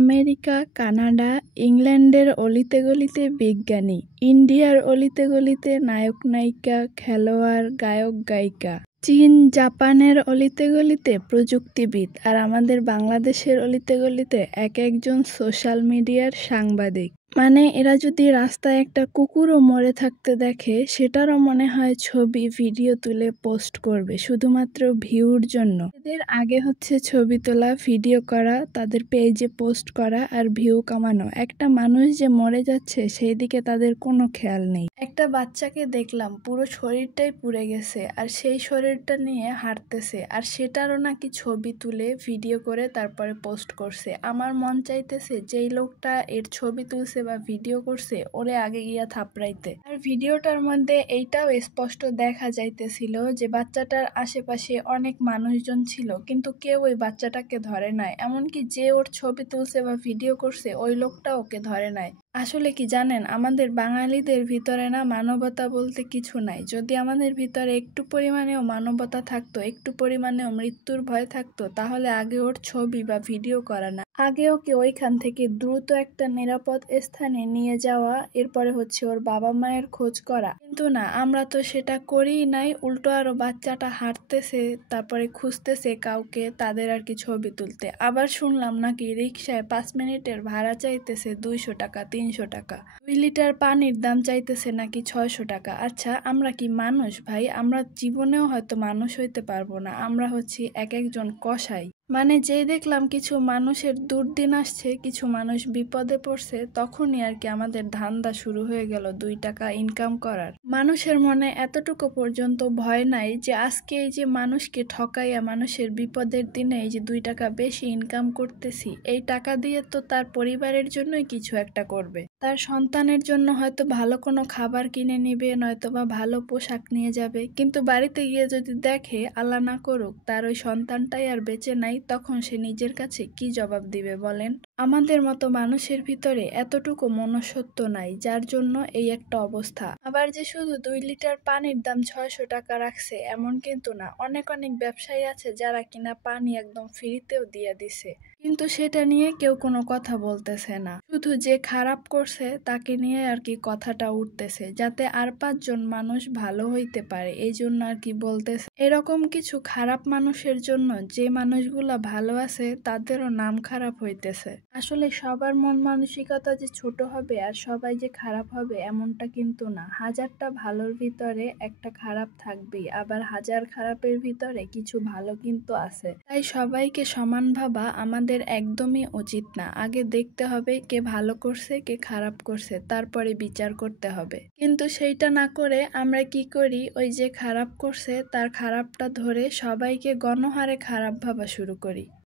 America, Canada, ইংল্যান্ডের অলিতে-গলিতে বিজ্ঞানী, ইন্ডিয়ার অলিতে-গলিতে নায়ক-নায়িকা, খেলোয়াড়, গায়ক-গায়িকা, চীন, জাপানের অলিতে-গলিতে প্রযুক্তিবিদ, আর আমাদের বাংলাদেশের অলিতে-গলিতে এক একজন সোশ্যাল মিডিয়ার সাংবাদিক। মানে এরা যদি রাস্তায় একটা কুকুরও মরে থাকতে দেখে সেটারও মনে হয় ছবি ভিডিও তুলে পোস্ট করবে শুধুমাত্র ভিউর জন্য। এদের আগে হচ্ছে ছবি তোলা, ভিডিও করা, তাদের পেজে পোস্ট করা আর ভিউ কামানো। একটা মানুষ যে মরে যাচ্ছে সেই দিকে তাদের কোনো খেয়াল নেই। একটা বাচ্চাকে দেখলাম পুরো শরীরটাই পুড়ে গেছে আর সেই শরীরটা নিয়ে হাঁটতেছে আর সেটারও নাকি ছবি তুলে ভিডিও করে তারপরে পোস্ট করছে। আমার মন চাইতেছে যেই লোকটা এর ছবি তুলছে বা ভিডিও করছে ওরে আগে গিয়া থাপড়াইতে। আর ভিডিওটার মধ্যে এইটাও স্পষ্ট দেখা যাইতেছিল যে বাচ্চাটার আশেপাশে অনেক মানুষজন ছিল কিন্তু কেউ ওই বাচ্চাটাকে ধরে নাই, এমনকি যে ওর ছবি তুলছে বা ভিডিও করছে ওই লোকটা ওকে ধরে নাই। আসলে কি জানেন, আমাদের বাঙালিদের ভিতরে না মানবতা বলতে কিছু নাই। যদি আমাদের ভিতরে একটু পরিমাণেও মানবতা থাকতো, একটু পরিমাণেও মৃত্যুর ভয় থাকতো, তাহলে আগে ওর ছবি বা ভিডিও করা না, আগে ওকে ওইখান থেকে দ্রুত একটা নিরাপদ স্থানে নিয়ে যাওয়া, এরপরে হচ্ছে ওর বাবা মায়ের খোঁজ করা। কিন্তু না, আমরা তো সেটা করিই নাই, উল্টো আরো বাচ্চাটা হাঁটতেছে তারপরে খুঁজতেছে কাউকে তাদের আর কি ছবি তুলতে। আবার শুনলাম নাকি রিক্সায় 5 মিনিটের ভাড়া চাইতেছে 200 টাকা, 300 টাকা। 2 লিটার পানির দাম চাইতেছে নাকি 600 টাকা। আচ্ছা, আমরা কি মানুষ ভাই? আমরা জীবনেও হয়তো মানুষ হইতে পারবো না, আমরা হচ্ছি এক একজন কসাই। মানে যেই দেখলাম কিছু মানুষের দুর্দিন আসছে, কিছু মানুষ বিপদে পড়ছে, তখনই আর কি আমাদের ধান্দা শুরু হয়ে গেল 2 টাকা ইনকাম করার। মানুষের মনে এতটুকু পর্যন্ত ভয় নাই যে আজকে এই যে মানুষকে ঠকাইয়া মানুষের বিপদের দিনে এই যে 2 টাকা বেশি ইনকাম করতেছি, এই টাকা দিয়ে তো তার পরিবারের জন্যই কিছু একটা করবে। তার সন্তানের জন্য হয়তো ভালো কোনো খাবার কিনে নিবে, নয়তো বা ভালো পোশাক নিয়ে যাবে। কিন্তু বাড়িতে গিয়ে যদি দেখে, আল্লাহ না করুক, তার ওই সন্তানটাই আর বেঁচে নাই, তখন সে নিজের কাছে কি জবাব দিবে বলেন? আমাদের মতো মানুষের ভিতরে এতটুকু মনুষ্যত্ব নাই, যার জন্য এই একটা অবস্থা। আবার যে শুধু 2 লিটার পানির দাম 600 টাকা রাখছে এমন কিন্তু না, অনেক অনেক ব্যবসায়ী আছে যারা কিনা পানি একদম ফ্রিতেও দিয়ে দিছে, কিন্তু সেটা নিয়ে কেউ কোনো কথা বলতেছে না। শুধু যে খারাপ করছে তাকে নিয়ে আর কি কথাটা উঠতেছে, যাতে আর 5 জন মানুষ ভালো হইতে পারে, এই জন্য আর কি বলতেছে। এরকম কিছু খারাপ মানুষের জন্য যে মানুষগুলা ভালো আছে তাদেরও নাম খারাপ হইতেছে। আসলে সবার মন মানসিকতা যে ছোট হবে আর সবাই যে খারাপ হবে এমনটা কিন্তু না। 1000টা ভালোর ভিতরে একটা খারাপ থাকবেই, আবার 1000 খারাপের ভিতরে কিছু ভালো কিন্তু আছে। তাই সবাইকে সমান ভাবা আমাদের একদমই উচিত না। আগে দেখতে হবে কে ভালো করছে কে খারাপ করছে, তারপরে বিচার করতে হবে। কিন্তু সেইটা না করে আমরা কি করি, ওই যে খারাপ করছে তার খারাপটা ধরে সবাইকে গণহারে খারাপ ভাবা শুরু করি।